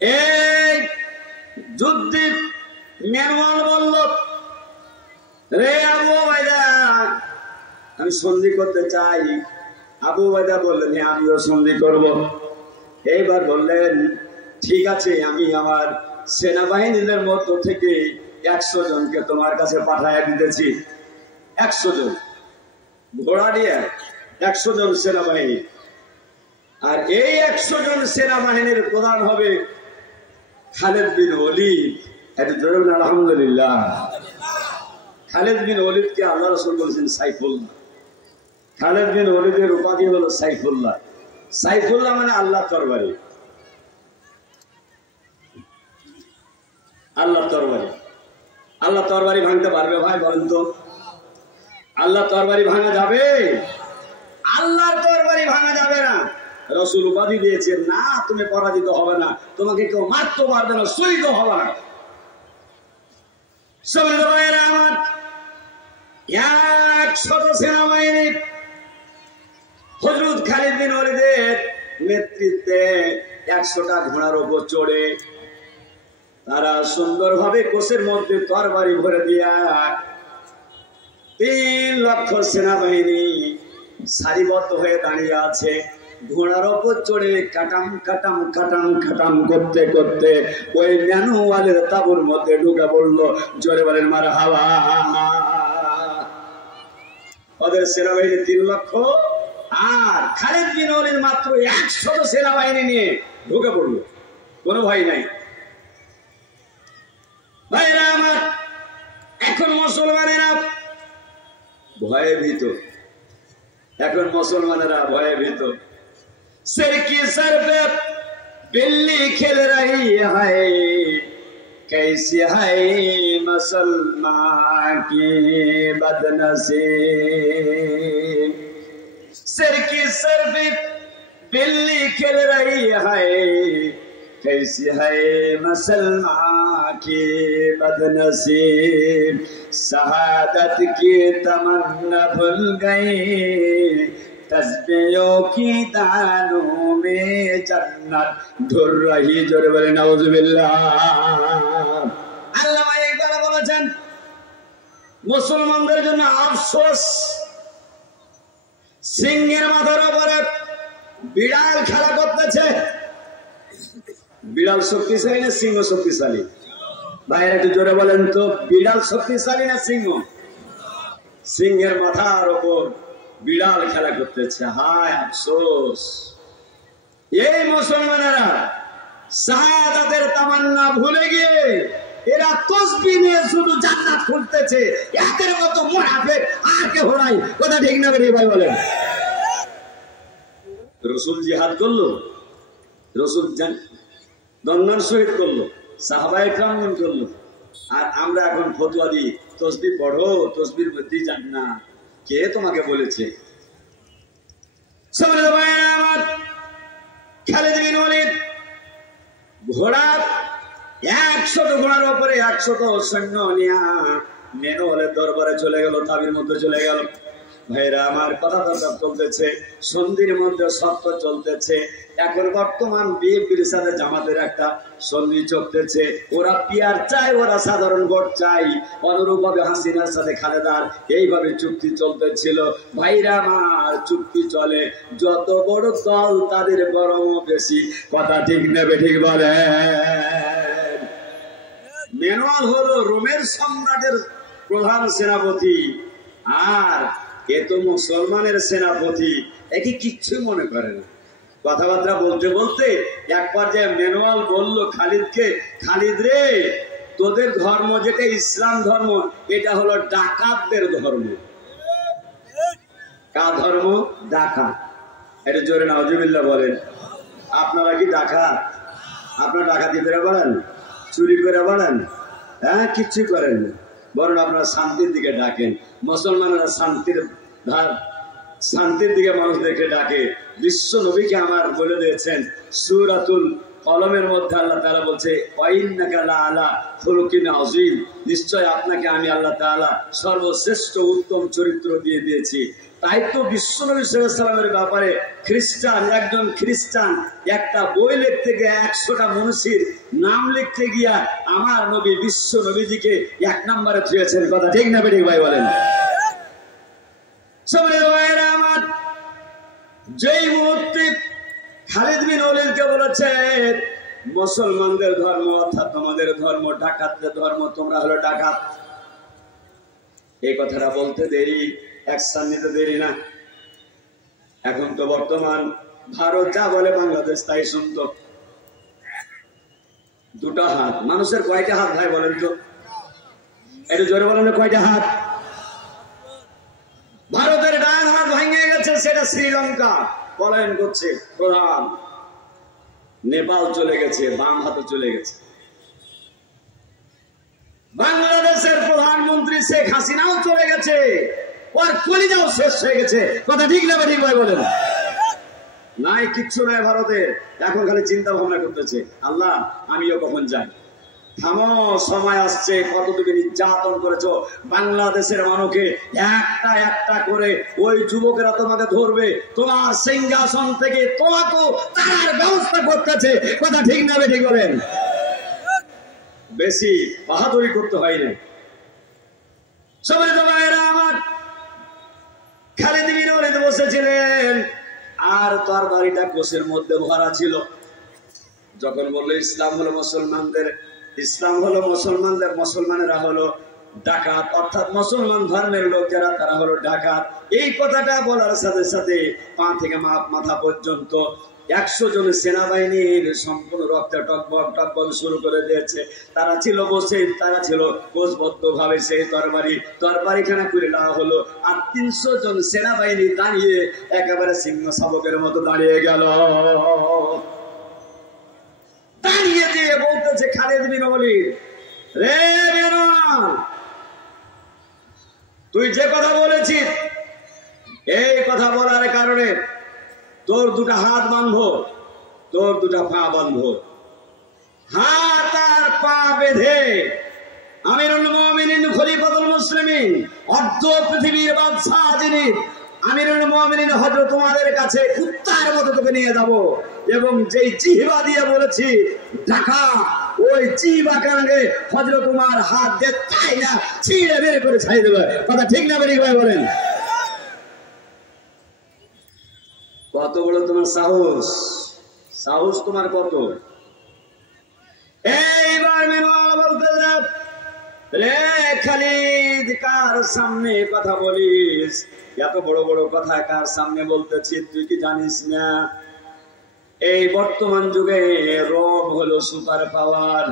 এই যুদ্ধের ম্যানুয়াল বলল, রে আবু ওবায়দা, আমি সন্ধি করতে চাই। আবু ওবায়দা বললেন, হ্যাঁ আমিও সন্ধি করব। এইবার বললেন, ঠিক আছে, আমি আমার সেনাবাহিনীদের মধ্য থেকে 100 জনকে তোমার কাছে পাঠাইয়া দিতেছি। 100 জন ঘোড়া দিয়ে 100 জন সেনাবাহিনী। আর এই 100 জন সেনাবাহিনীর প্রধান হবে খালেদ বিন ওলীদ। আলহামদুলিল্লাহ। খালেদ বিন ওলীদকে আল্লাহ রাসূল বলেছেন সাইফুল্লাহ। খালেদ বিন ওলীদের উপাধি হলো সাইফুল্লাহ। সাইফুল্লাহ মানে আল্লাহ তরবারি। আল্লাহ তরবারি। আল্লাহ তরবারি ভাঙতে পারবে ভাই বলেন তো? আল্লাহ তরবারি ভাঙা যাবে? আল্লাহর তরবারি ভাঙা যাবে না। রাসূল উপাধি দিয়েছেন, না তুমি পরাজিত হবে না, তোমাকে কেউ মারতে পারবে না, শহীদ হবে না। সম্মানিত ভাইয়েরা আমার, 100 সেনাবাহিনী হযরত খালিদ বিন ওলীদের নেতৃত্বে 100টা ঘোড়ার উপর চড়ে তারা সুন্দরভাবে কোষের মধ্যে তরবারি ভরে দিয়া 3 লক্ষ সেনাবাহিনী সারিবদ্ধ হয়ে দাঁড়িয়ে আছে। ঘোড়ার উপর চড়ে কাটাম কাটাম কাটাম কাটাম করতে করতে ওই ম্যানুয়ালের তাঁবুর মধ্যে ঢুকে পড়লো। জোরে বলেন মারহাবা। ওদের সেনাবাহিনী 3 লক্ষ, আর খালিদ বিন ওলীদ মাত্র 100 সেনাবাহিনী নিয়ে ঢুকে পড়লো, কোনো ভয় নাই। ভাইরা আমার, এখন মুসলমানেরা ভয়ে ভীত। এখন মুসলমানেরা ভয়ে ভীত। सिर की सर पे बिल्ली खेल रही है, कैसी है मुसलमान की बदनसीब। सिर की सर पे बिल्ली खेल रही है, कैसी है मुसलमान के बदनसीब शहादत की तमन्ना भूल गए तस्बीहों की दानों में जन्नत ढूंढ रही जोरे बोले नाउजुबिल्लाह। আল্লামা ইকবাল বলেছেন মুসলমানদের জন্য আফসোস সিংহের মাথার উপরে বিড়াল খেলা করতেছে। বিড়াল শক্তিশালী না সিংহ শক্তিশালী? ভাইয়েরা একটু জোরে বলেন তো, বিড়াল শক্তিশালী না সিংহ? সিংহের মাথার উপর বিড়াল খেলা করতেছে। হায় আফসোস, এই মুসলমানেরা শাহাদাতের তামান্না ভুলে গিয়ে এরা তসবিহ নিয়ে শুধু জান্নাত খুঁজতেছে। এদের মতো মুনাফিক আর কেউ নাই। কথা ঠিক না ভাই বলেন? রসুল জিহাদ করলো, রসুল দন্দান শহীদ করলো, সাহাবায়ে কেরাম করলো, আর আমরা এখন ফতোয়া দিই তসবিহ পড়ো, তসবির মধ্যেই জান্নাত। কে তোমাকে বলেছে? খালিদ বিন ওয়ালিদ ঘোড়া 100 ঘোড়ার উপরে 100 সৈন্য নিয়া মেনওয়ালের দরবারে চলে গেল, তাবির মধ্যে চলে গেল। ভাইরা আমার, কথা চলতেছে, সন্ধির মধ্যে সত্য চলতেছে। এখন বর্তমান বিএনপির সাথে জামাতের একটা সন্ধি চলতেছে। ওরা পিয়ার চাই, ওরা সাধারণ ভোট চাই। অনুরূপ ভাবে হাসিনার সাথে খালেদার এইভাবে চুক্তি চলতেছিল। ভাইরা আমার, চুক্তি চলে, যত বড় দল তাদের গরমও বেশি। কথা ঠিক নেবে, ঠিক বলে? মেনুয়াল হলো রোমের সম্রাটের প্রধান সেনাপতি, আর এ তো মুসলমানের সেনাপতি। একে কিচ্ছু মনে করে না। কথাবার্তা বলতে বলতে এক পর্যায়ে মেনুয়াল বলল খালিদকে, খালিদ রে, তোদের ধর্ম যেটা ইসলাম ধর্ম, এটা হলো ডাকাতদের ধর্ম। কার ধর্ম? ডাকাত। এটা জোরে নাউজুবিল্লাহ বলেন। আপনারা কি ডাকাত? আপনারা ডাকাতি করে বলেন, চুরি করে বলেন? হ্যাঁ, কিচ্ছু করেন না, বরং আপনারা শান্তির দিকে ডাকেন। মুসলমানেরা শান্তির দিকে মানুষদেরকে ডাকে। বিশ্ব নবীকে আমার বলে দিয়েছেন সূরাতুল কলমের মধ্যে আল্লাহ তাআলা বলছে, ওয়াইন্নাকা লাআলা খুলুকিন আযীম, নিশ্চয় আপনাকে আমি আল্লাহ তাআলা সর্বশ্রেষ্ঠ উত্তম চরিত্র দিয়ে দিয়েছি। তাই তো বিশ্ব নবী সাল্লাল্লাহু আলাইহি ওয়াসাল্লামের ব্যাপারে একজন খ্রিস্টান একটা বই লিখতে গিয়ে 100টা মনীষীর নাম লিখতে গিয়া আমার নবী বিশ্ব নবীজিকে 1 নম্বরে থুয়েছেন। কথা ঠিক না বেঠিক ভাই বলেন? আমার যেই মুহূর্তে খালিদ বিন ওয়ালিদকে বলেছে মুসলমানদের ধর্ম অর্থাৎ তোমাদের ধর্ম ডাকাতদের ধর্ম, তোমরা হলো ডাকাত, এই কথাটা বলতে দেরি, অ্যাকশন নিতে দেরি না। এখন তো বর্তমান ভারত যা বলে বাংলাদেশ তাই শুনতো। 2টা হাত, মানুষের কয়টা হাত ভাই বলেন তো? একটু জোরে বলেন, কয়টা হাত? ভারতের ডান হাত ভেঙে গেছে, সেটা শ্রীলঙ্কা পলায়ন করছে প্রধান, নেপাল চলে গেছে, বাম হাতে চলে গেছে। বাংলাদেশের প্রধানমন্ত্রী শেখ হাসিনাও চলে গেছে, ওর কলিজাও শেষ হয়ে গেছে। কথা ঠিক না ঠিক ভাই বলেন? নাই, কিচ্ছু নাই ভারতে। এখন খালি চিন্তা ভাবনা করতেছে, আল্লাহ আমিও কখন যাই। থামো, সময় আসছে। কতটুকু নির্যাতন করেছো বাংলাদেশের মানুষকে, একটা একটা করে ওই যুবকেরা তোমাকে ধরবে, তোমার সিংহাসন থেকে তোমাকে তার ব্যবস্থা করতেছে। কথা ঠিক না ঠিক বলেন? বেশি বাহাদুরি করতে হয় না। সবাই ভাইয়েরা আমার, খালিদ বিন ওয়ালিদ বসেছিলেন আর তার বাড়িটা কোষের মধ্যে ভরা ছিল। যখন বললো ইসলাম হলো মুসলমানদের, ইসলাম হলো মুসলমানদের, মুসলমানেরা হলো ডাকাত, অর্থাৎ মুসলমান ধর্মের লোক যারা তারা হলো ডাকাত, এই কথাটা বলার সাথে সাথে পা থেকে মাথা পর্যন্ত 100 জনের সেনাবাহিনীর সম্পূর্ণ রক্তে টকবক টকবক শুরু করে দিয়েছে। তারা ছিল বসে, তারা ছিল কোষবদ্ধ ভাবে সেই তরবারিখানা করে দেওয়া হলো। আর 300 জন সেনাবাহিনী দাঁড়িয়ে একেবারে সিংহ শাবকের মতো দাঁড়িয়ে গেল। দাঁড়িয়ে দিয়ে বলতেছে খালিদ বিন ওয়ালিদ, রে বেনান, তুই যে কথা বলেছিস, এই কথা বলার কারণে তোর 2টা হাত বাঁধবো, তোর 2টা পা বাঁধবো। হাত আর পা বেঁধে আমিরুল মুমিনিন খলিফাতুল মুসলিমিন অর্ধ পৃথিবীর বাদশা যিনি আমিরুল মুমিনিন হযরত ওমরের কাছে কুত্তার মতো তোকে নিয়ে যাব এবং যেই জিহ্বা দিয়ে বলেছি ঢাকা ওই জিহ্বাকে হযরত ওমর হাত দিয়ে তাই না ছিঁড়ে বের করে ছাই দেবে। কথা ঠিক না বেরিয়ে ভাই বলেন? কত বড় তোমার সাহস, সাহস তোমার কত? এইবার মেনুয়াল বলতে রে খালিদ কার সামনে কথা বলিস? এত বড় বড় কথা কার সামনে বলতেছি তুই কি জানিস না? এই বর্তমান যুগে রোম হলো সুপার পাওয়ার।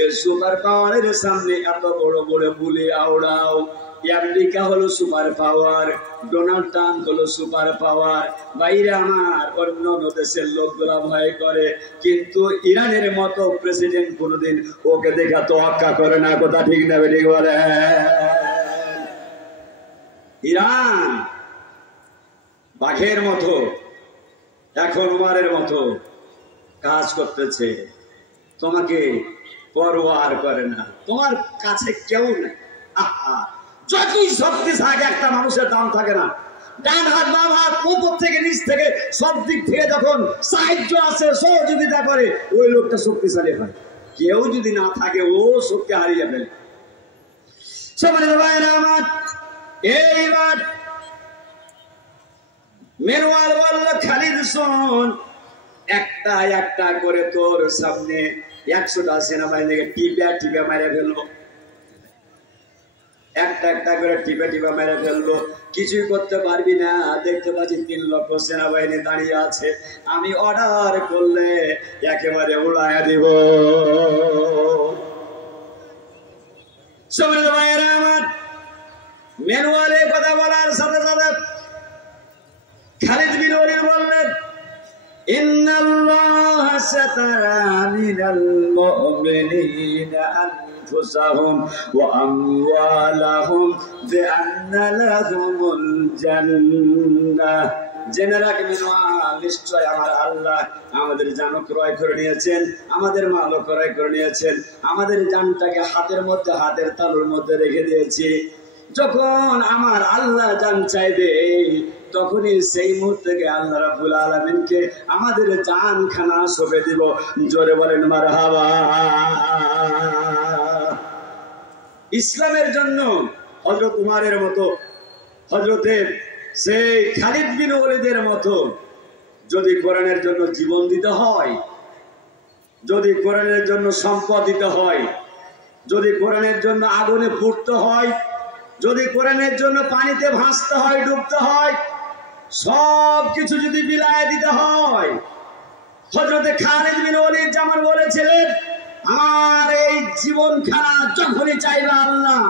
এই সুপার পাওয়ারের সামনে এত বড় বড় বুলি আওড়াও। আমেরিকা হলো সুপার পাওয়ার, ডোনাল্ড ট্রাম্প হলো সুপার পাওয়ার। বাইরে আমার অন্য দেশের লোকগুলা ভয় করে, কিন্তু ইরানের মতো প্রেসিডেন্ট কোনোদিন ওকে দেখা তোয়াক্কা করে না। কথা ঠিক না বেঠিক বলে? ইরান বাঘের মতো এখন উমারের মতো কাজ করতেছে, তোমাকে পরোয়ার করে না, তোমার কাছে কেউ নেই। আহা, যতই শক্তি থাকে একটা মানুষের দাম থাকে না। ডান হাত বাম হাত উপর থেকে নিচ থেকে সব দিক থেকে যখন সাহায্য আছে সহযোগিতা করে ওই লোকটা শক্তিশালী হয়। কেউ যদি না থাকে ও শক্তি হারিয়ে ফেলে। আমার এইবার মেরওয়াল বলল খালিদ শোন, একটা একটা করে তোর সামনে 100টা সেনাবাহিনীকে টিপে টিপে মেরে ফেলবো, একটা একটা করে টিপে টিপে মেরে ফেলবো, কিছুই করতে পারবি না। দেখতে পাচ্ছি 3 লক্ষ সেনাবাহিনী দাঁড়িয়ে আছে, আমি অর্ডার করলে একেবারে উড়াইয়া দিব। আমার মেনুয়ালে কথা বলার সাথে সাথে খালিদ বিন ওলীদ বললেন ইন্নাল্লাহা সাতারা মিনাল মুমিনিনা আনফুসাহুম ওয়া আমওয়ালাহুম বিআন্না লাহুমুল জান্নাহ। জেনে রাখবেন নিশ্চয় আমার আল্লাহ আমাদের জান ক্রয় করে নিয়েছেন, আমাদের মাল ক্রয় করে নিয়েছেন, আমাদের জানটাকে হাতের মধ্যে হাতের তালুর মধ্যে রেখে দিয়েছি। যখন আমার আল্লাহ জান চাইবে তখনই সেই মুহূর্তে আল্লাহ রাব্বুল আলামিনকে আমাদের জানখানা সঁপে দিব। জোরে বলেন মারহাবা। ইসলামের জন্য হযরত উমারের মতো, হযরতের সেই খালিদ বিন ওলীদের মতো যদি কোরআনের জন্য জীবন দিতে হয়, যদি কোরআনের জন্য সম্পদ দিতে হয়, যদি কোরআনের জন্য আগুনে পুড়তে হয়, যদি কোরআনের জন্য পানিতে ভাসতে হয়, ডুবতে হয়, সব কিছু যদি বিলায় দিতে হয়, হযরতে খালিদ বিন ওলীদ যেমন বলেছিলেন আমার এই জীবনখানা যখনই চাইবে আল্লাহ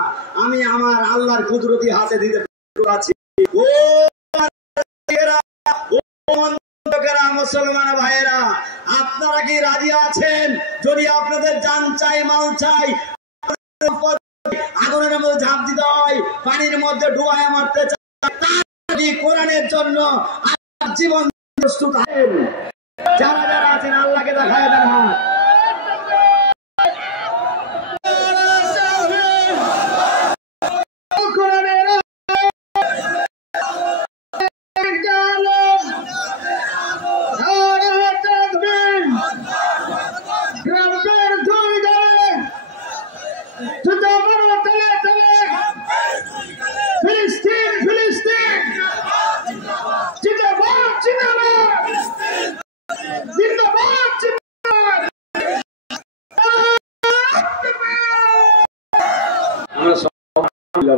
আমি আমার আল্লাহর কুদরতি হাতে দিতে আছি। ও মুসলমান ভাইয়েরা, আপনারা কি রাজি আছেন? যদি আপনাদের জান চাই, মাল চাই, আগুনের মধ্যে ঝাঁপ দিতে হয়, পানির মধ্যে ডুবায় মারতে চাই, কোরআনের জন্য জীবন প্রস্তুত আছেন? যারা যারা আছেন আল্লাহকে দেখায় দেন হাত।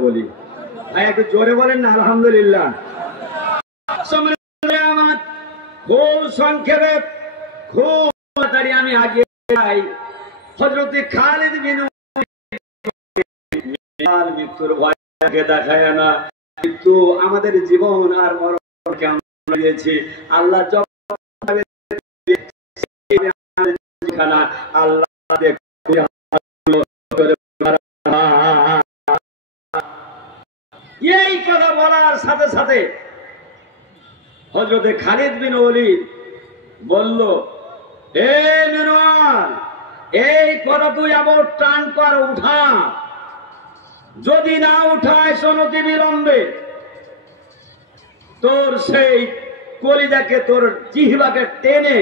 বলি একটু জোরে বলেন না আলহামদুলিল্লাহ। খুব সংক্ষেপে খুব তাড়াতাড়ি আমি আগে যাই। হযরত খালিদ বিন ওলীদ মৃত্যুর ভয়কে দেখায় না, কিন্তু আমাদের জীবন আর মরণকে আমরা দিয়েছি। আল্লাহ আল্লাহ এই কথা বলার সাথে সাথে হযরতে খালিদ বিন ওলীদ বলল, হে মেনুয়াল, এই কথা তুই আবার টান কর, উঠা। যদি না উঠায় সনতি বিলম্বে তোর সেই কলিজাকে, তোর জিহ্বাকে টেনে